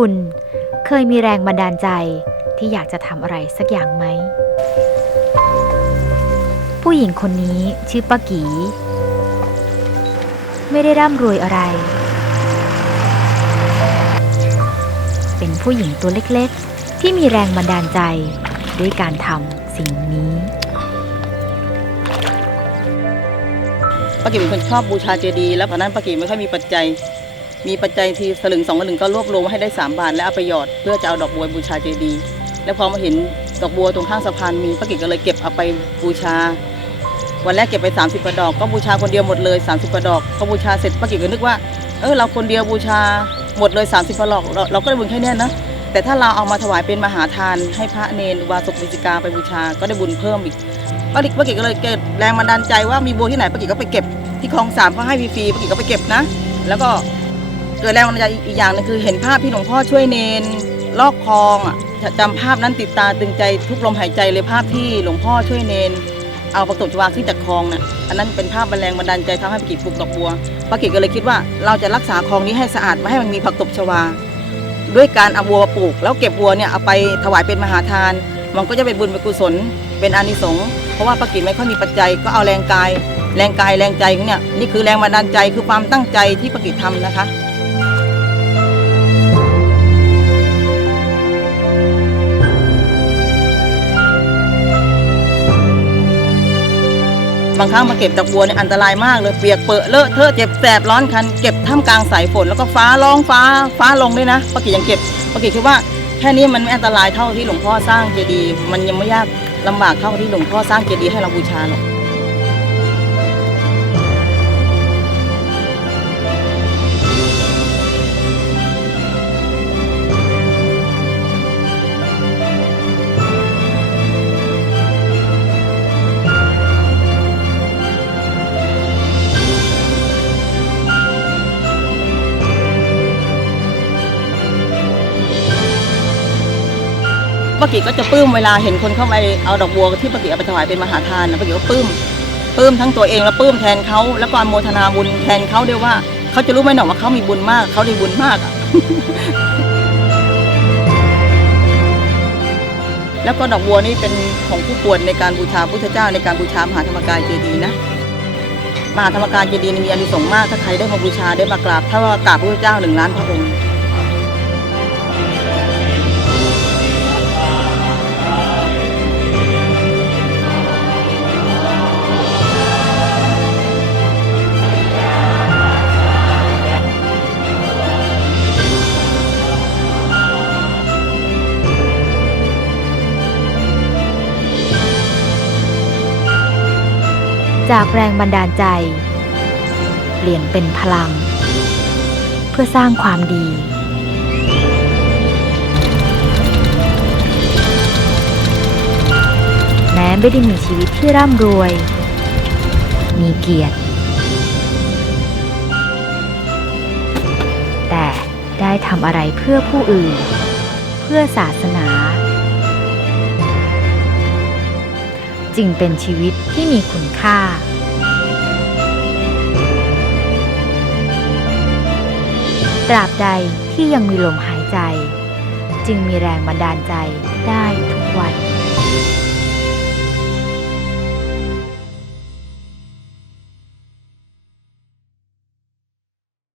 คุณเคยมีแรงบันดาลใจที่อยากจะทำอะไรสักอย่างไหม ผู้หญิงคนนี้ชื่อป้ากีไม่ได้ร่ำรวยอะไร เป็นผู้หญิงตัวเล็กๆ ที่มีแรงบันดาลใจด้วยการทำสิ่งนี้ป้ากิมเป็นคนชอบบูชาเจดีย์แล้วตอนนั้นป้ากิมไม่ค่อยมีปัจจัย มีปัจจัยทีสลึงสองสลึงก็รวบรวมให้ได้ 3 บาท แล้วเอาไปหยอดเพื่อจะเอาดอกบัวบูชาเจดีย์แล้วพอมาเห็นดอกบัวตรงข้างสะพานมีป้ากิมก็เลยเก็บเอาไปบูชา วันแรกเก็บไป 30กระดอกก็บูชาคนเดียวหมดเลย 30กระดอกพอบูชาเสร็จป้ากิมก็นึกว่าเออเราคนเดียวบูชาหมดเลย 30กระดอกเราเราก็ได้บุญแค่เนี้นะแต่ถ้าเราเอามาถวายเป็นมหาทานให้พระเนรอุบาสกบิสิกาไปบูชาก็ได้บุญเพิ่มอีกป้ากิป้ากิก็เลยเกิดแรงบันดาลใจว่ามีบัวที่ไหนป้ากิก็ไปเก็บที่คลองสามเขาให้ฟรีๆป้ากิก็ไปเก็บนะ แล้วก็ เกิดแรงบันดาลใจอีกอย่างหนึงคือเห็นภาพที่หลวงพ่อช่วยเนนลอกคลองอะจำภาพนั้นติดตาตึงใจทุกลมหายใจเลยภาพที่หลวงพ่อช่วยเนน เอาประตูชวาขึ้นจากคลองน่ะอันนั้นเป็นภาพแรงบันดาลใจทำให้ปกิจปลูกดอกบัวปกิจก็เลยคิดว่าเราจะรักษาคลองนี้ให้สะอาดไม่ให้มันมีผักตบชวา ด้วยการเอาบัวปลูก แล้วเก็บบัวเนี่ยเอาไปถวายเป็นมหาทาน มันก็จะเป็นบุญเป็นกุศลเป็นอานิสงส์เพราะว่าปกิมไม่ค่อยมีปัจจัยก็เอาแรงกาย แรงกายแรงใจเนี่ยนี่คือแรงบันดาลใจคือความตั้งใจที่ปกิมทำนะคะ บางครั้งมาเก็บตะกบัวเนี่ยอันตรายมากเลยเปียกเปอะเลอะเทอะเจ็บแสบร้อนคันเก็บท่ามกลางสายฝนแล้วก็ฟ้าร้องฟ้าฟ้าลงด้วยนะปกิยังเก็บปกิคิดว่าแค่นี้มันไม่อันตรายเท่าที่หลวงพ่อสร้างเจดีย์มันยังไม่ยากลำบากเท่าที่หลวงพ่อสร้างเจดีย์ให้เราบูชาหรอก ป้ากิก็จะปลื้มเวลาเห็นคนเข้าไปเอาดอกบัวที่ป้ากิเอาไปถวายเป็นมหาทานนะป้ากิก็ปลื้มปลื้มทั้งตัวเองแล้วปลื้มแทนเขาแล้วก็โมทนาบุญแทนเขาด้วยว่าเขาจะรู้ไหมหนอว่าเขามีบุญมากเขาได้บุญมากอะแล้วก็ดอกบัวนี่เป็นของผู้ควรในการบูชาพุทธเจ้าในการบูชามหาธรรมกายเจดีย์นะมหาธรรมกายเจดีย์มีอานิสงส์มากถ้าใครได้มาบูชาได้มากราบถ้าว่ากราบพระพุทธเจ้าหนึ่งล้านพระองค์ จากแรงบันดาลใจ เปลี่ยนเป็นพลัง เพื่อสร้างความดี แม้ไม่ได้มีชีวิตที่ร่ำรวย มีเกียรติ แต่ได้ทำอะไรเพื่อผู้อื่น เพื่อศาสนา จึงเป็นชีวิตที่มีคุณค่า ตราบใดที่ยังมีลมหายใจ จึงมีแรงบันดาลใจได้ทุกวัน